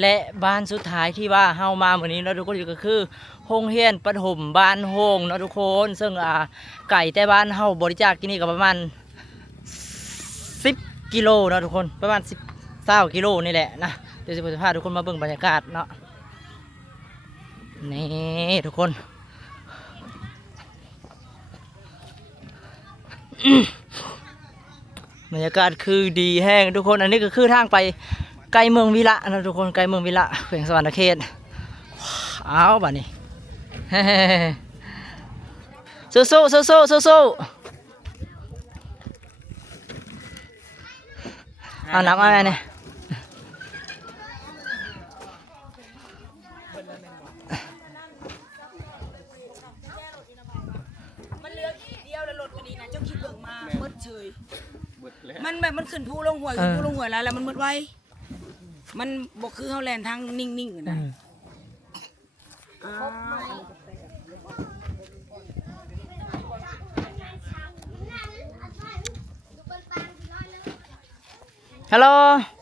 และบ้านสุดท้ายที่ว่าเฮามาวันนี้เนาะทุกคนก็คือโรงเรียนประถมบ้านโฮงเนาะทุกคนซึ่งไก่แต่บ้านเฮาบริจาคที่นี่ก็ประมาณ10 กิโลเนาะทุกคนประมาณ20 กิโลนี่แหละนะเดี๋ยวจะพาทุกคนมาเบิ่งบรรยากาศเนาะนี่ทุกคนบรรยากาศคือดีแห้งทุกคนอันนี้ก็คือทางไปไกลเมืองวิระนะทุกคนไกลเมืองวิระแขวงสวรรณเขตเอาบ่านี้สู้สู้สู้สู้สู้สู้เอาน้ำมาเนี่ยมันเลือกอีกเดียวแล้วรถก็ดีนะเจ้าคิดเบิ่งมามืดเฉยมันแบบมันขึ้นภูลงหวยขึ้นภูลงหวยแล้วมันมืดไวมันบ่คือเฮาแลนทางนิ่งๆนะฮัลโหล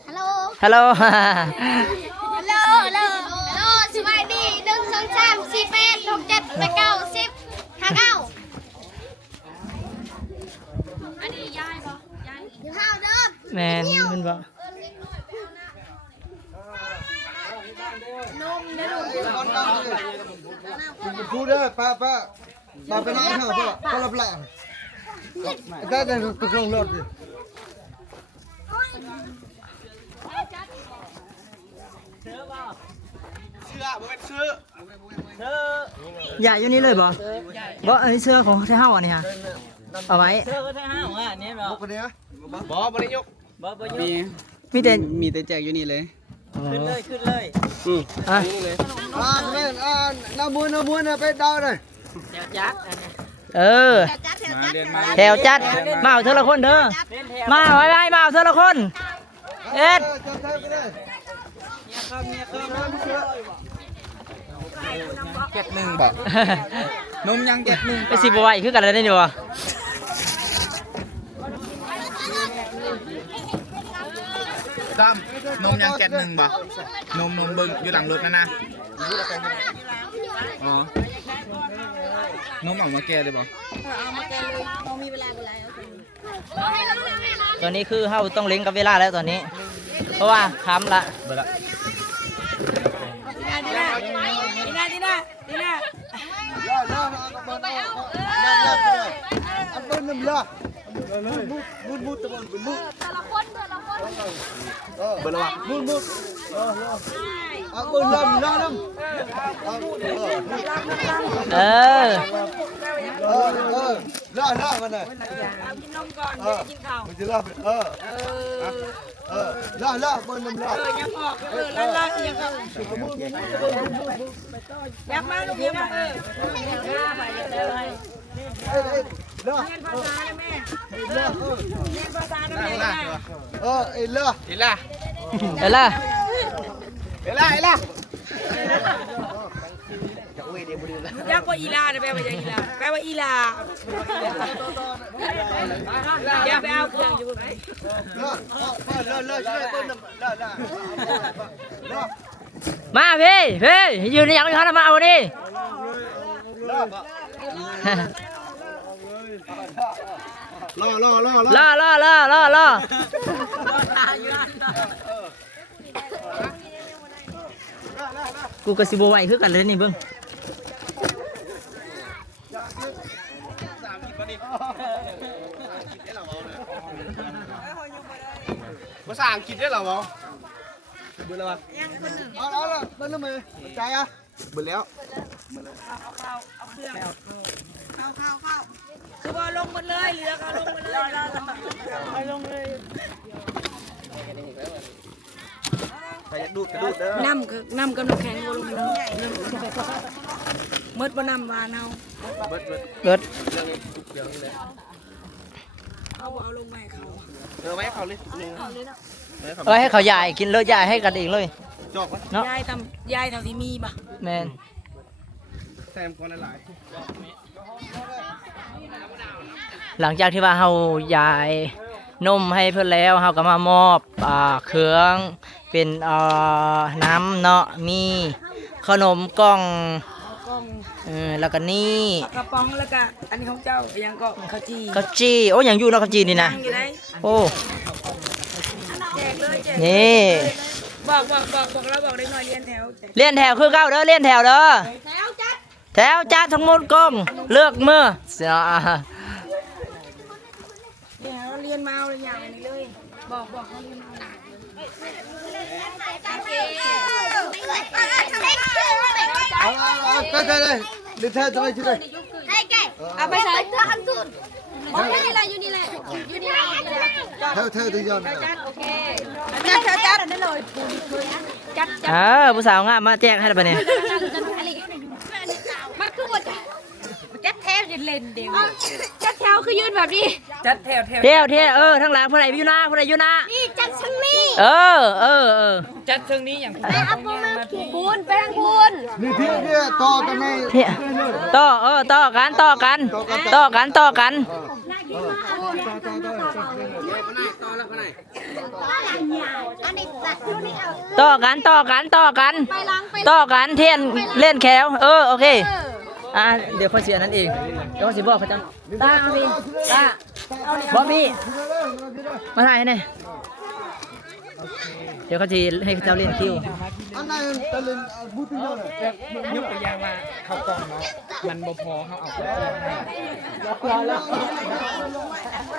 ฮัลโหล ฮัลโหล ฮัลโหล ฮัลโหล ฮัลโหลสบายดี1 2 3 4 8 6 7 8 9 10 59อันนี้ยายบ่ยายอยู่ห้าวเด้อ แมนมันบอก พูดเด้อป้าไปนั่งเถอะป้ารับหลังได้ตกลงรถดิ ใหญ่อยู่นี่เลยบ่บ่อันนี้เสื้อของไทเฮาอันนี้ฮะเอาไว้ พวกคนนี้ บริยกมี มีแต่ มีแต่แจกอยู่นี่เลย ขึ้นเลยอ่ะ เล่นน้ำบุญไปดาวเลย เออ มาเดินมา แถวจัดมาเอาเธอละคนเด้อมาไว้มาเอาเธอละคนเอ็ด จะใช้ไปเลย 71บอกนมยัง71 ไปสิบไหวคือกันอะไรได้ดีวะ ซ้ำนมยัง71บอกนมเบิ่งอยู่หลังรถนะอ๋อนมออกมาแก่ได้บอก ตอนนี้คือเฮาต้องเล็งกับเวลาแล้วตอนนี้ เพราะว่าค้ำละ ดีนะ อันเป็นน้ำละมุดตะบนมุด แต่ละคน เบลล์มุดอันเป็นลำละเออ ละมันเลย เอากินนมก่อนเดี๋ยวกินข้าว มันจะละละเป็นน้ำละ ยังออกละยังออกอยากมาลูกเดียวมาไปเด้อให้ ละ เรียนภาษาแม่เรียนภาษาแม่ ไอ้ละ อีล่ะ เอล่ะ อยากว่าอีลาแปลว่าอีลาแปลว่าอีลาอย่าไปเอาเครื่องอยู่ไหน ละช่วยเป็นน้ำละ มาพี่ยืนอย่างนี้เขามาเอาดิ ล่อกูกระสิบไหวคือกันเลยนี่เบิ้ง ภาษาอังกฤษได้หรอวะ เอาละเป็นน้ำมือใจอ่ะ เบิดแล้ว เข้าคือว่าลงหมดเลยเรือก็ลงหมดเลยลงเลย ใครอยากดูดกระดูดเด้อ น้ำกับน้ำแข็งลงไปเลยมืดบ่น้ำวานเอา เบิด เอาบ่เอาลงไปเขา ไว้เขาเลย เอาให้เขาใหญ่กินเลยใหญ่ให้กันเองเลย จอกไว้ เนาะ ยายเท่าที่มีป่ะ แมน แซมก่อนหลาย หลังจากที่ว่าเฮาย้าย นมให้เพิ่นแล้วเฮาก็มามอบเครื่องเป็นน้ำเนาะมีขนมกล่อง กล้อง แล้วก็นี่ กระป๋องแล้วก็อันนี้ของเจ้ายังก็ข้าวจี ข้าวจีโอ้ยังอยู่เนาะข้าวจีนี่นะ ตั้งอยู่ไหน โอ้ แจกเลยแจก นี่ บอกเราบอกได้หน่อยเรียนแถวแจก เลียนแถวคือเก้าเด้อเลียนแถวเด้อ แล้วจัด แถวจัดทั้งหมดกล้องเลือกมือเสีย เดี๋ยวเรียนมาเอาอย่างนี้เลยบอกเขาเรียนมา cái đi theo cho đây chứ đây ให้แกเอาไปใส่เสื้ออันสุดบอกอยู่นี่แหละอยู่นี่แหละอยู่นี่แหละ theo từ giờ จัดได้เลยจัด ผู้สาวงามมาแจ้งให้แล้วปะเนี่ย มันคือว่าจัดแถวจะเล่นเดียวจัดแถวคือยืนแบบนี้ จัดแถว เที่ยวทั้งหลังผู้ใดอยู่หน้าผู้ใดอยู่หน้า นี่จัดชั้นนี้ เออ จัดเชิงนี้อย่าง ไปเอาปูมาปูนไปทางปูน đi theo kia to cái này เที่ยวต่อกัน อันนี้จัดอยู่นี่เอา ต่อกัน ไปล้างไป ต่อกันเทียนเล่นแขวโอเคเดี๋ยวเขาเสียนั้นเองเดี๋ยวเขาสิบอกเขาจะตาเอาพี่ตาบอกพี่มาถ่ายให้หน่อยเดี๋ยวเขาจะให้เจ้าเล่นคิว anh này ta lên bút từ giờ này ยกตัวอย่างว่าเขากล่องเนาะมันบ่พอเขาเอาไปให้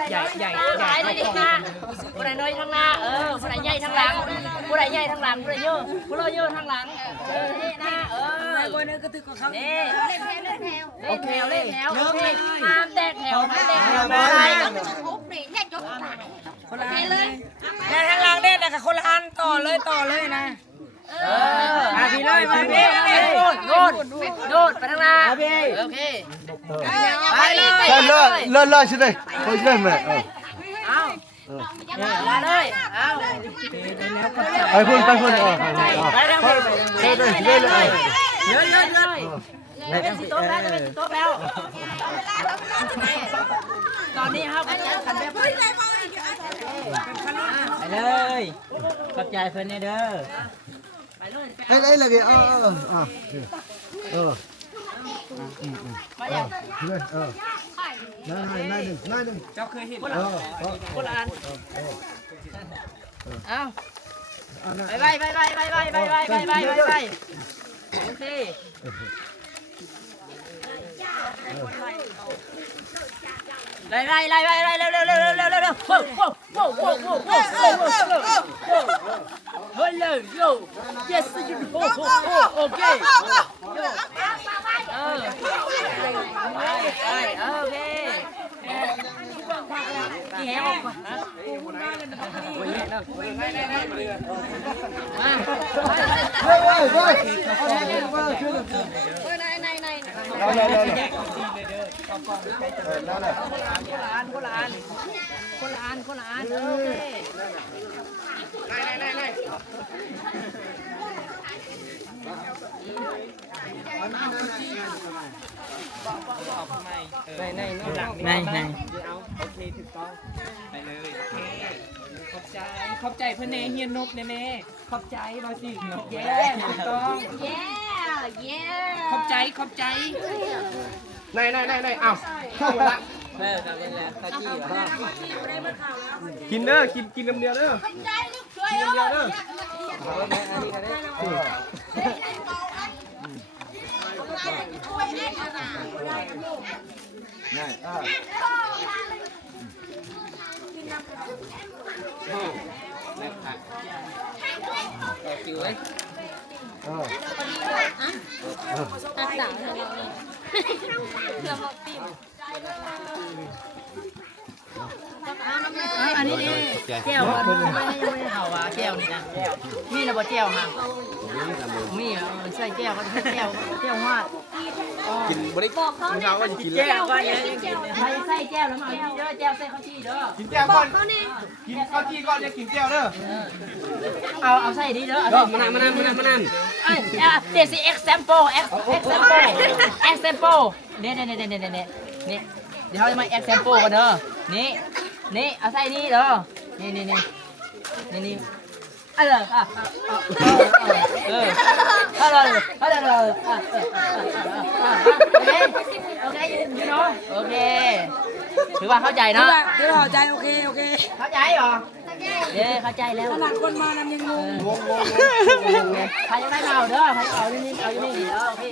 ใหญ่ผู้ใดน้อยทั้งหน้าผู้ใดน้อยทั้งหน้าผู้ใดใหญ่ทั้งหลังผู้ใดใหญ่ทั้งหลังผู้ใดเยอะทั้งหลังนี่นะไอ้คนนึงก็ถือของเขา นี่ เล่นแถว เล่นแถวโอเคห้ามแตกแถวไม่แตกแถว ทุบนี่แค่จบ คนละอันเลยแน่ทางล่างเด่นนะกับคนละอันต่อเลยนะมาพี่เลยมาพี่ โดดไปทางหน้าโอเคไปเลย lên chứ đây thôi lên mẹ มาเลยเอา ai phunไปทางนี้ đây đây đây เยอะเป็นสิโต๊ะแล้วเป็นสิโต๊ะแล้วตอนนี้ครับขันแบบไปเลยขอบใจเพื่อนเด้อ đây là cái này đừng เจ้าเคยเห็น คนละอันเอาไปโอเคไล่เร็วเฮ้ยเลยโย่ yes youโอเคโอเคกี่แหวคนละอันโอเคในไปเลยขอบใจเพื่อนเนเฮียนนกแน่ขอบใจมาสิแย่ถูกต้อง เย้ ขอบใจในอ้าวเข้ามาละกินเด้อกินน้ำเดียวเด้อ ใจลูกช่วยเด้อ ตัดสาวเลยอันนี้แก้วมันไม่ได้เห่าว่าแก้วนี่นะมีนะบ่แก้วค่ะมีใส่แก้วก็ใส่แก้วฮอด กินบริบอกเขาเนี่ยว่ากิน แก้วก็ยังกินใส่แก้วแล้วมาเด้อแก้วใส่ข้าวจีเด้อ กินแก้วก่อนกินข้าวจีก่อนจะกินแก้วเด้อ เอาใส่ดีเด้อมานานเดี๋ยวสิ example เนี่ยเดี๋ยวเขาจะมา example กันเด้อนี่ นี่เอาใส่นี่เด้อนี่โอเคyou know โอเคถือว่าเข้าใจเนาะ ที่เราใจโอเค เข้าใจเหรอเข้าใจแล้ว ขนาดคนมานำยังงง ใครจะได้เอาเด้อใครเอาอยู่นี่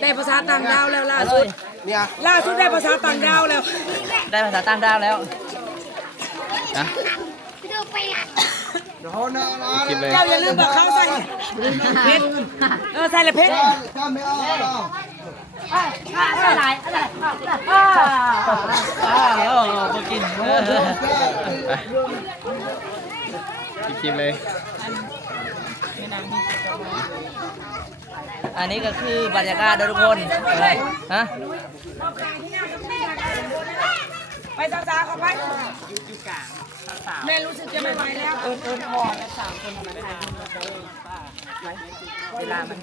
ได้ภาษาต่างดาวแล้วล่าสุดได้ภาษาต่างดาวแล้ว ได้ภาษาต่างดาวแล้วนะ เดี๋ยวนะ เจ้าอย่าลืมบอกเขาใส่เพชรใส่ละเพชร ถ้าไม่เอาเรา อะไรมากิน คลิปเลย อันนี้ก็คือบรรยากาศทุกคนฮะ ไปสาวๆเข้าไปแม่รู้สึกจะไม่ไหวแล้วพอแล้ว3คนมาถ่ายเวลามัน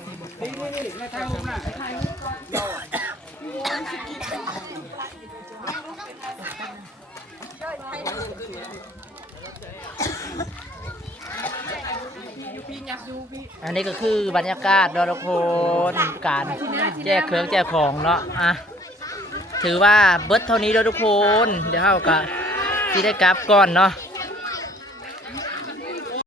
อันนี้ก็คือบรรยากาศทุกคนการแจกเครื่องแจกของเนาะอ่ะถือว่าเบิร์ดเท่านี้ทุกคนเดี๋ยวเราก็ที่ได้กลับก่อนเนาะ